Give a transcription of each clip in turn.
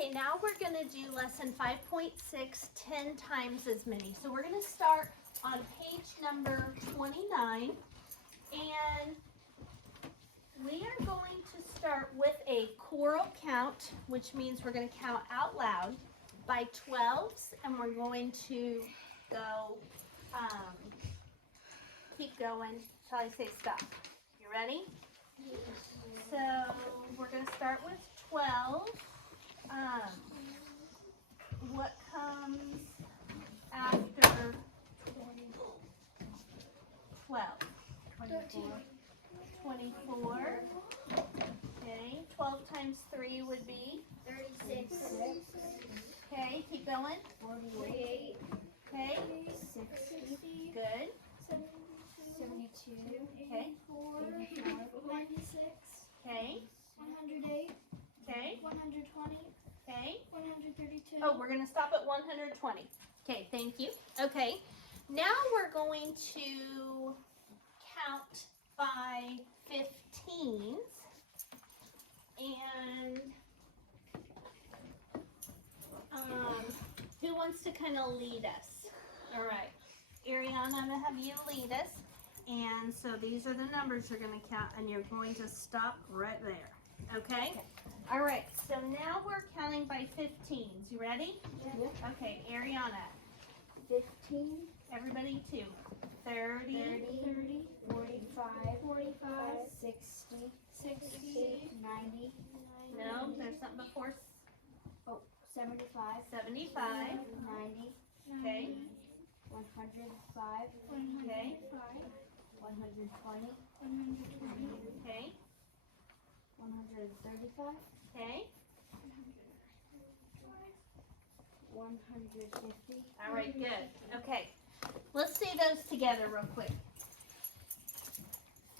Okay, now we're going to do lesson 5.6, 10 times as many. So we're going to start on page number 29, and we are going to start with a choral count, which means we're going to count out loud by 12s, and we're going to go, keep going till I say stop. You ready? So we're going to start with 12. What comes after 12? 24. Okay, 12 times 3 would be? 36. Okay, keep going. 48. Okay, 60. good. 72. Okay, 96. okay, 108. okay, 120. okay. 132. Oh, we're going to stop at 120. Okay, thank you. Okay, now we're going to count by 15s. And who wants to kind of lead us? All right, Ariana, I'm going to have you lead us. And so these are the numbers you're going to count, and you're going to stop right there. Okay? All right, so now we're counting by 15s. You ready? Yep. Okay, Ariana. 15. Everybody, 2. 30. 30. 45. 45. 60. 60. 90. No, there's something before 75. 75. 90. Okay. 105. Okay. 120. Okay. 135. Okay. 150. All right, good. Okay. Let's say those together real quick.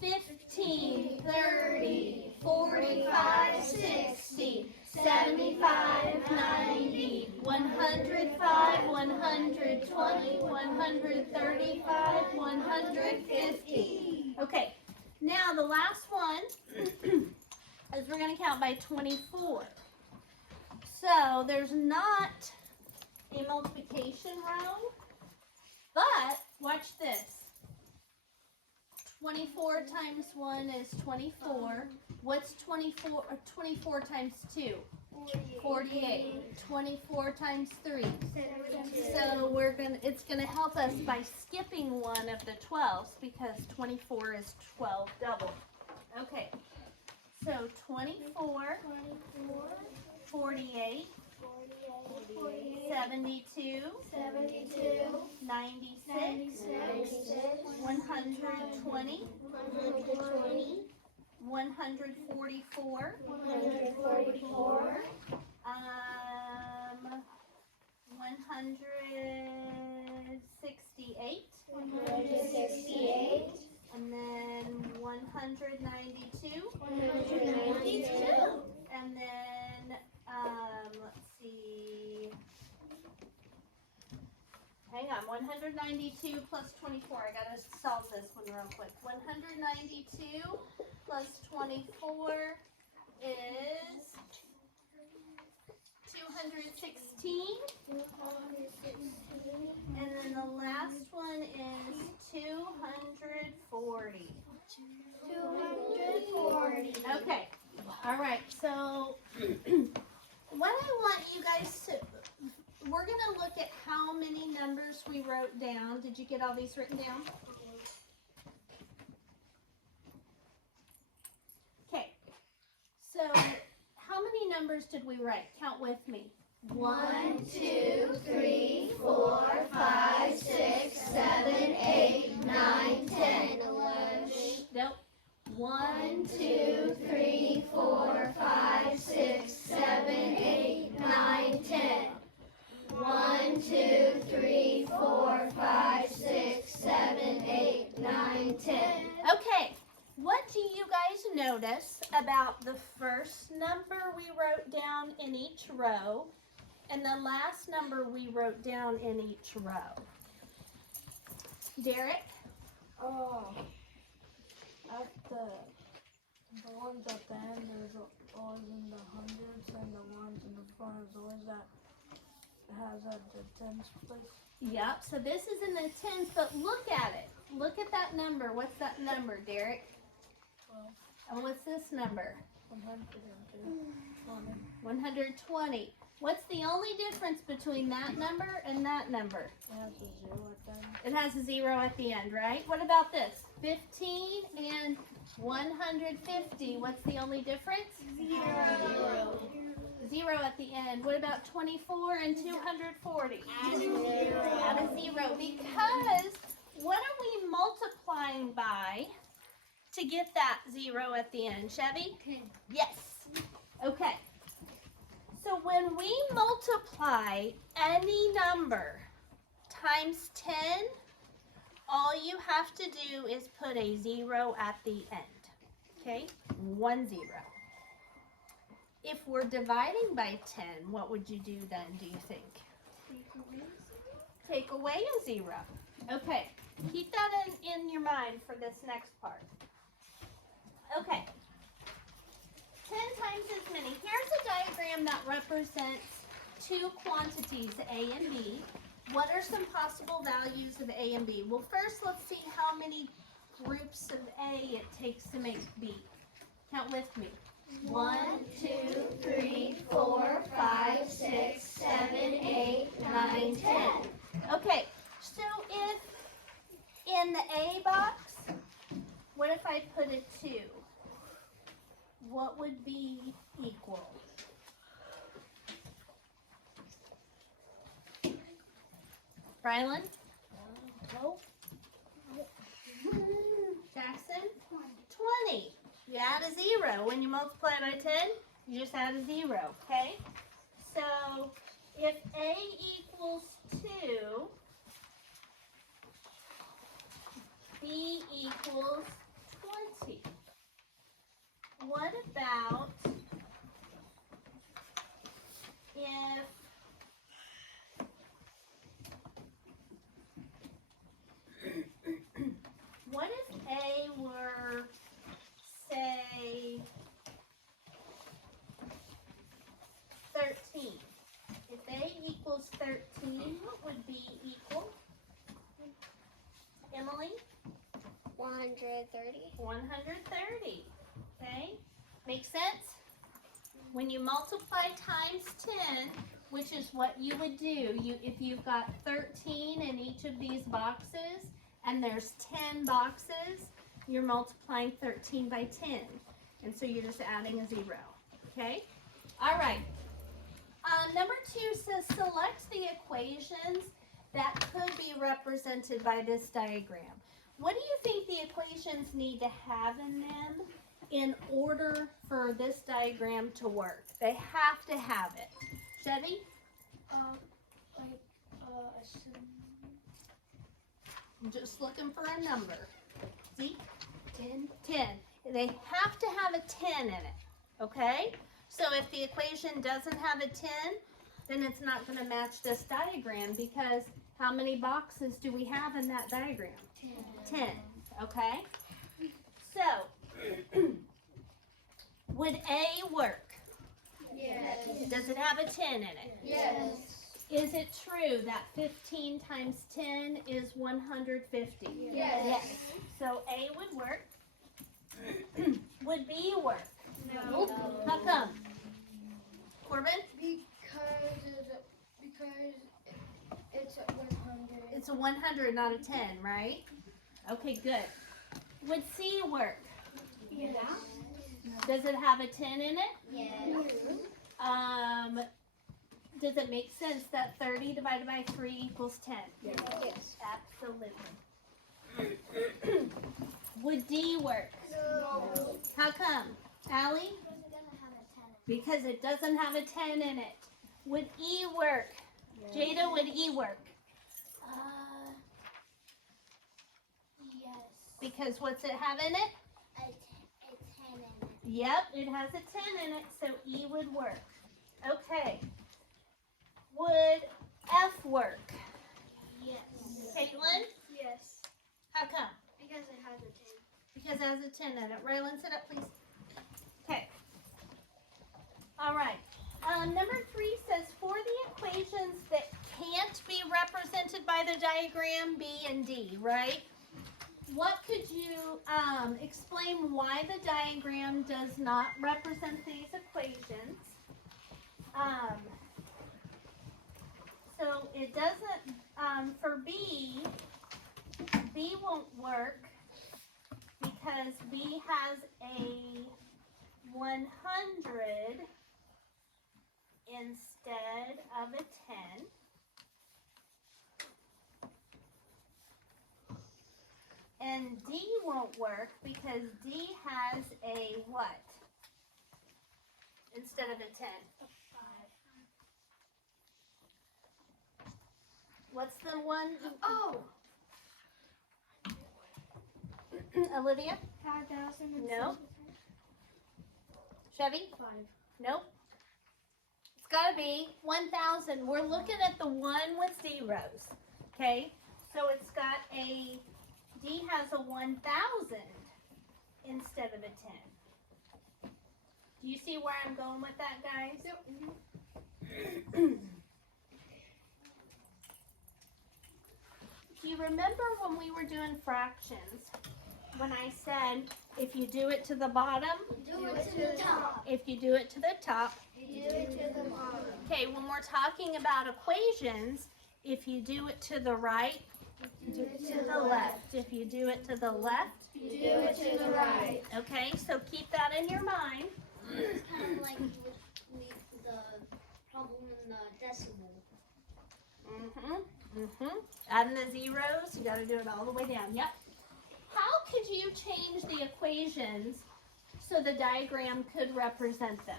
15, 30, 45, 60, 75, 90, 105, 120, 135, 150. Okay, now the last one is we're going to count by 24. So there's not a multiplication row, but watch this. 24 times 1 is 24. What's 24 times 2? 48. 24 times 3. So it's gonna help us by skipping one of the 12s because 24 is 12 double. Okay. So 24, 48, 72, 96, 120, 144, 168, and then 192, and then let's see. Hang on, 192 plus 24. I gotta solve this one real quick. 192 plus 24 is 216. And then the last one is 240. 240. Okay. All right. So what I want you guys to, we're going to look at how many numbers we wrote down. Did you get all these written down? Okay. So how many numbers did we write? Count with me. 1, 2, 3, 4, 5, 6, 7, 8, 9, 10, 11. Nope. 1, 2, 3, 4, 5, 6, 7, 8, 9, 10. 1, 2, 3, 4, 5, 6, 7, 8, 9, 10. Okay. What do you guys notice about the first number we wrote down in each row and the last number we wrote down in each row? Derek? Oh, at the ones at the end, there's always in the hundreds, and the ones in the front zeros, or is that has at the tens place? Yep, so this is in the tens, but look at it. Look at that number. What's that number, Derek? 12. And what's this number? 102. 120. What's the only difference between that number and that number? It has a 0 at the end. It has a 0 at the end, right? What about this? 15 and 150. What's the only difference? 0. 0 at the end. What about 24 and 240? Add a 0. Add a 0. Because what are we multiplying by to get that 0 at the end, Chevy? 10. Yes. Okay. So when we multiply any number times 10, all you have to do is put a 0 at the end. Okay? 1 0. If we're dividing by 10, what would you do then, do you think? Take away a 0. Okay. Keep that in your mind for this next part. Okay. 10 times as many. Here's a diagram that represents two quantities, A and B. What are some possible values of A and B? Well, first let's see how many groups of A it takes to make B. Count with me. 1, 2, 3, 4, 5, 6, 7, 8, 9, 10. Okay, so if in the A box, what if I put a 2? What would be equal? Rylan? 12. Jackson? 20. You add a 0. When you multiply by 10, you just add a 0, okay? So if A equals 2, B equals 20. What about if what if A were, say, 13? If A equals 13, what would be equal? Emily? 130. 130. Okay? Make sense? When you multiply times 10, which is what you would do, if you've got 13 in each of these boxes, and there's 10 boxes, you're multiplying 13 by 10. And so you're just adding a 0. Okay? All right. Number 2 says select the equations that could be represented by this diagram. What do you think the equations need to have in them in order for this diagram to work? They have to have it. Chevy? I'm just looking for a number. See? 10. 10. They have to have a 10 in it. Okay? So if the equation doesn't have a 10, then it's not going to match this diagram because how many boxes do we have in that diagram? 10. Okay? So, would A work? Yes. Does it have a 10 in it? Yes. Is it true that 15 times 10 is 150? Yes. So A would work. Would B work? No. How come? Corbin? Because it's at 100. It's a 100, not a 10, right? Okay, good. Would C work? Yes. Does it have a 10 in it? Yes. Does it make sense that 30 divided by 3 equals 10? Yes. Absolutely. Would D work? No. How come? Allie? Because it doesn't have a 10 in it. Would E work? Jada, would E work? Yes. Because what's it have in it? A 10 in it. Yep, it has a 10 in it, so E would work. Okay. Would F work? Yes. Caitlin? Yes. How come? Because it has a 10. Because it has a 10 in it. Raylan, sit up, please. Okay. All right. Number 3 says equations that can't be represented by the diagram, B and D, right? What could you explain why the diagram does not represent these equations? So it doesn't, for B won't work because B has a 100 instead of a 10. And D won't work because D has a what? Instead of a 10. What's the one? Oh! Olivia? 5,000. No. Chevy? 5. Nope. It's got to be 1,000. We're looking at the one with zeros. Okay? So it's got a, D has a 1,000 instead of a 10. Do you see where I'm going with that, guys? Do you remember when we were doing fractions? When I said, if you do it to the bottom, Do it to the top. if you do it to the top. Do it to the bottom. Okay, when we're talking about equations, if you do it to the right, Do it to the left. If you do it to the left, Do it to the right. okay, so keep that in your mind. It's kind of like with the problem in the decimal. Adding the zeros, you gotta do it all the way down, yep. How could you change the equations so the diagram could represent them?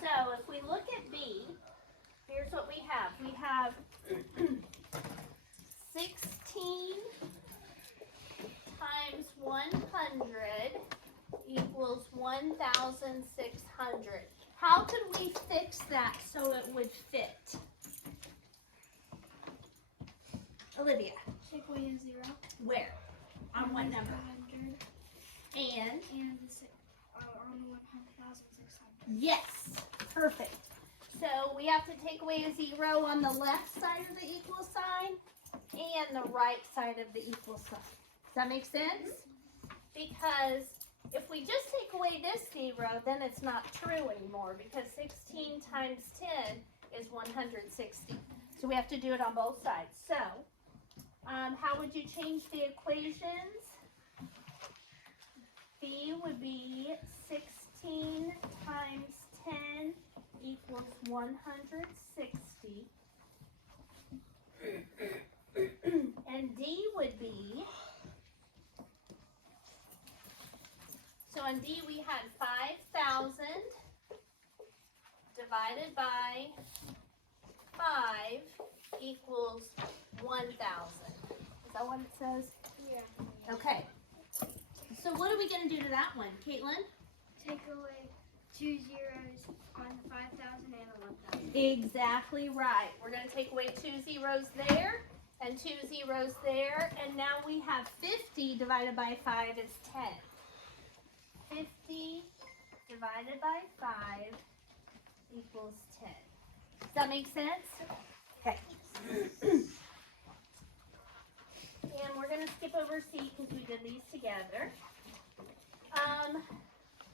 So if we look at B, here's what we have. We have 16 times 100 equals 1,600. How could we fix that so it would fit? Olivia, Take away a 0. where? On what number? 100. And? And on 1,600. Yes, perfect. So we have to take away a 0 on the left side of the equal sign and the right side of the equal sign. Does that make sense? Because if we just take away this 0, then it's not true anymore because 16 times 10 is 160. So we have to do it on both sides. So, how would you change the equations? B would be 16 times 10 equals 160. And D would be, so on D we had 5,000 divided by 5 equals 1,000. Is that what it says? Yeah. Okay. So what are we going to do to that one, Caitlin? Take away 2 zeros on the 5,000 and the 1,000. Exactly right. We're going to take away 2 zeros there and 2 zeros there. And now we have 50 divided by 5 is 10. 50 divided by 5 equals 10. Does that make sense? Okay. And we're going to skip over C because we did these together.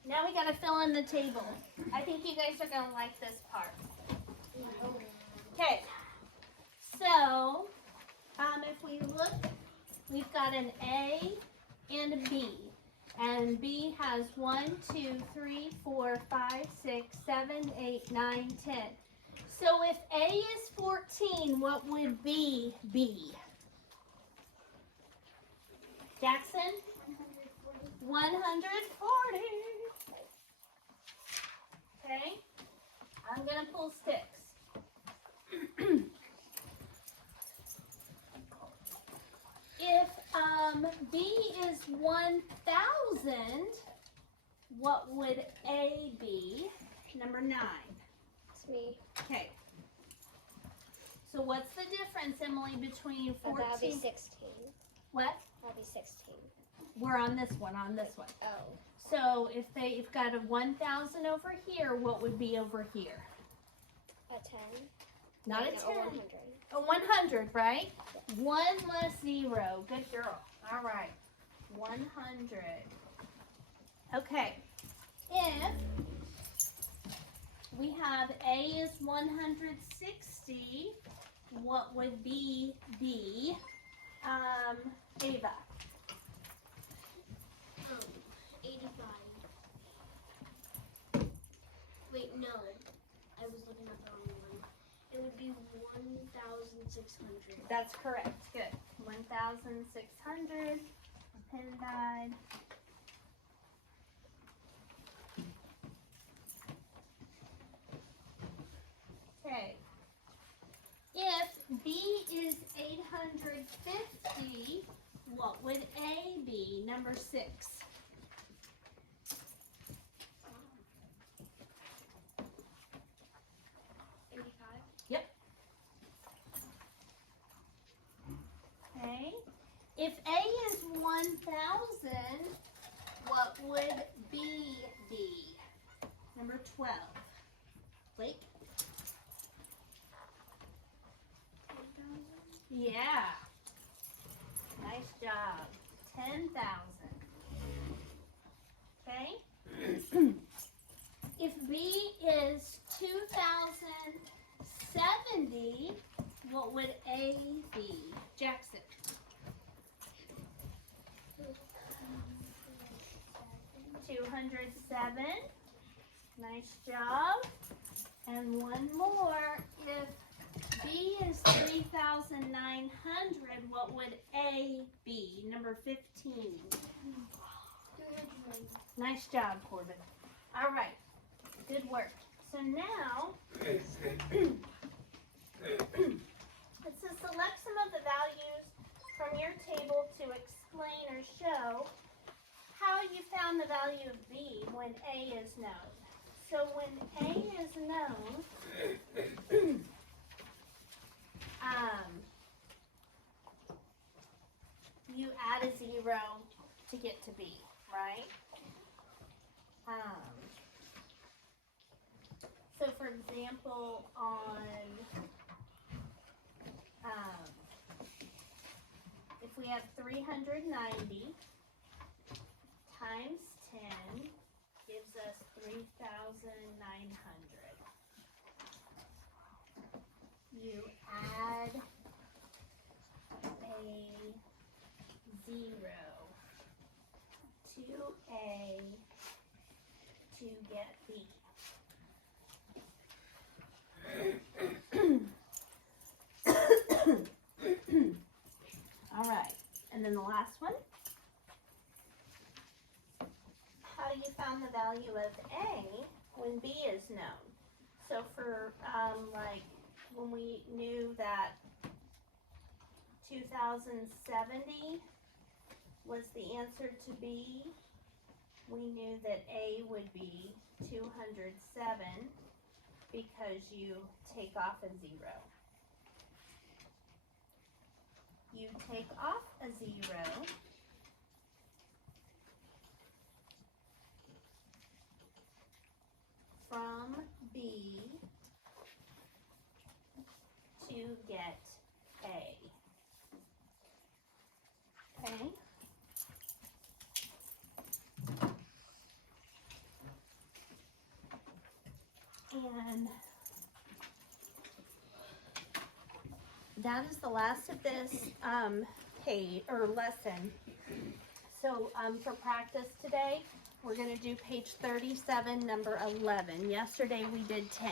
Now we got to fill in the table. I think you guys are going to like this part. Okay. So, if we look, we've got an A and a B. And B has 1, 2, 3, 4, 5, 6, 7, 8, 9, 10. So if A is 14, what would B be? Jackson? 140. Okay. I'm going to pull sticks. If B is 1,000, what would A be? Number 9. It's me. Okay. So what's the difference, Emily, between 14? That'll be 16. What? That'll be 16. We're on this one, Oh. So if they've got a 1,000 over here, what would be over here? A 10. Not a Like 10. 100. A 100, right? 1 less 0. Good girl. All right. 100. Okay. If we have A is 160, what would be B? Ava. 85. Wait, no. I was looking at the wrong one. It would be 1,600. That's correct. Good. 1,600. Pen died. Okay. If B is 850, what would A be? Number 6. Okay. If A is 1,000, what would B be? Number 12. Blake? Yeah. Nice job. 10,000. Okay. If B is 2,070, what would A be? Jackson. 207. Nice job. And one more. If B is 3,900, what would A be? Number 15. Nice job, Corbin. All right. Good work. So now, it says select some of the values from your table to explain or show how you found the value of B when A is known. So when A is known, you add a 0 to get to B, right? So for example, if we have 390 times 10 gives us 3,900. You add a 0 to A to get B. All right, and then the last one. How you found the value of A when B is known. So for like when we knew that 2,070 was the answer to B, we knew that A would be 207 because you take off a 0. You take off a 0 from B to get A. Okay? And that is the last of this page or lesson. So for practice today, we're going to do page 37, number 11. Yesterday we did 10.